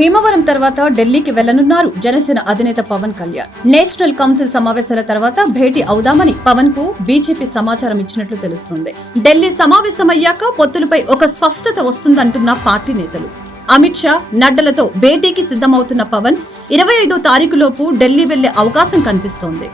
భీమవరం తర్వాత ఢిల్లీకి వెళ్లనున్నారు జనసేన అధినేత పవన్ కళ్యాణ్. నేషనల్ కౌన్సిల్ సమావేశాల తర్వాత భేటీ అవుదామని పవన్ కు బీజేపీ సమాచారం ఇచ్చినట్లు తెలుస్తుంది. ఢిల్లీ సమావేశమయ్యాక పొత్తులపై ఒక స్పష్టత వస్తుందంటున్న పార్టీ నేతలు. అమిత్ షా, నడ్డలతో భేటీకి సిద్ధమవుతున్న పవన్ 25వ తారీఖులోపు ఢిల్లీ వెళ్లే అవకాశం కనిపిస్తోంది.